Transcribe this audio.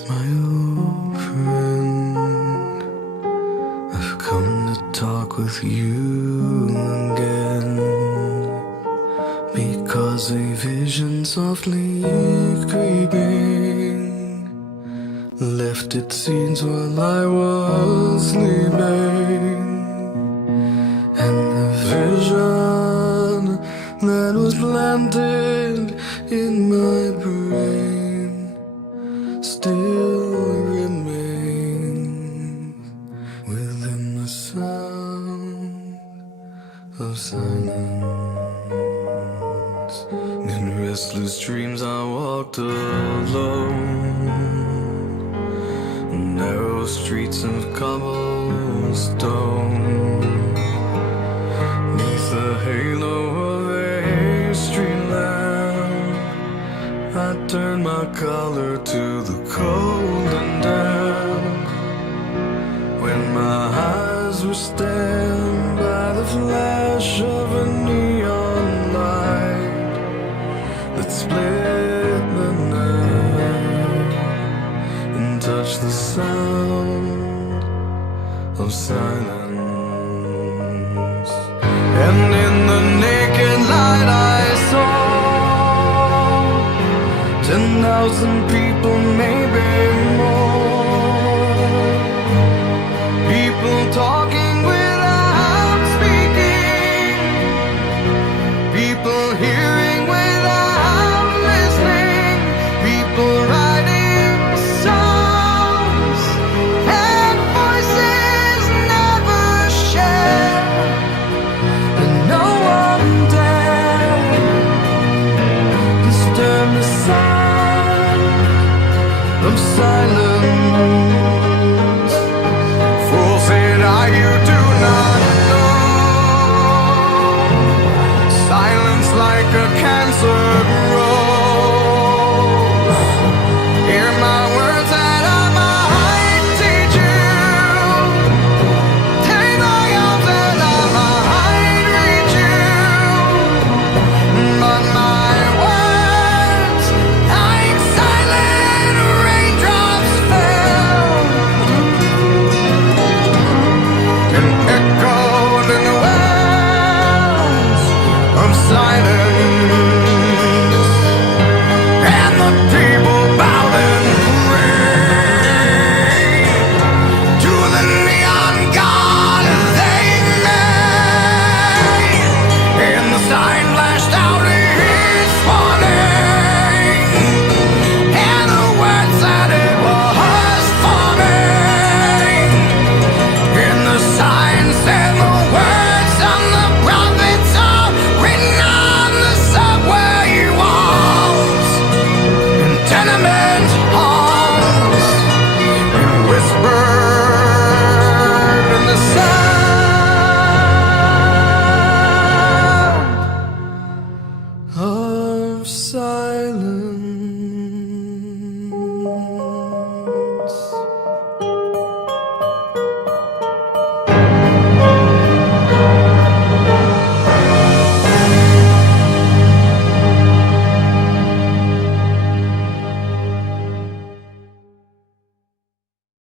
my old friend, I've come to talk with you again, because a vision softly creeping left its scenes while I was sleeping. And the vision that was planted in my brain still remains within the sound of silence. In restless dreams I walked alone, narrow streets of cobblestone, neath the halo of a street lamp. I turned my collar to the cold and damp, when my eyes were stabbed by the flash of a neon light that split the night and touched the sound of silence. And in the naked light I saw 10,000 people made